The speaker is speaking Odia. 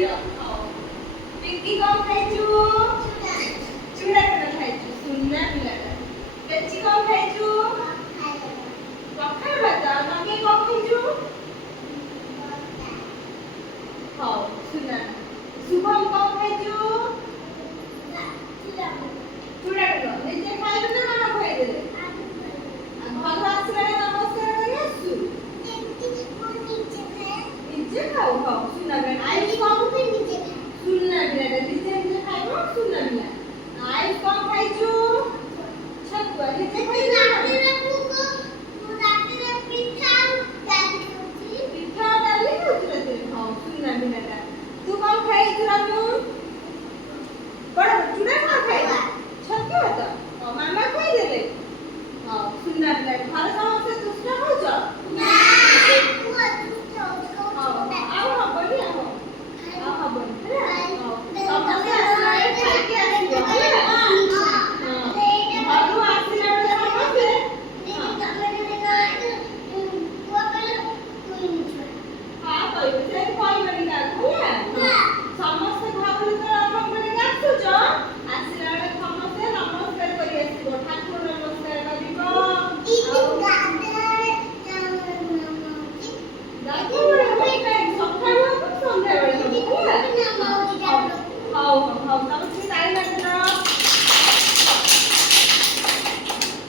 ପିଙ୍କି କଣ ଖାଇଛୁ? ଚୁଡ଼ା କଣ ଖାଇଛୁ? ସୁନା ପିଲାଟା। ବେଚି କଣ ଖାଇଛୁ? ପଖାଳ ଭାତ। ଆଉ ନଗେଇ କଣ ଖାଇଛୁ? ହଉ ସୁନା। ଶୁଭମ କଣ ଖାଇଛୁ? ଚୁଡ଼ା ଗୁଣ୍ଡ। ନିଜେ ଖାଇଲୁ ନା ମାମା ଖୁଆଇଦେଲେ? ଘରୁ ଆସିଲା ବେଳେ ନମସ୍କାର କରି ଆସୁ। ନିଜେ ଖାଉ। ହଉ ସୁନା ପିଲା। ଆୟୁଷ କଣ? ସୁନା ପିଲାଟା ନିଜେ ନିଜେ ଖାଇବ। ସୁନା ପିଲା। ଆୟୁଷ କଣ ଖାଇଛୁ? ଛତୁଆ। ନିଜେ ଖାଇଛୁ ନା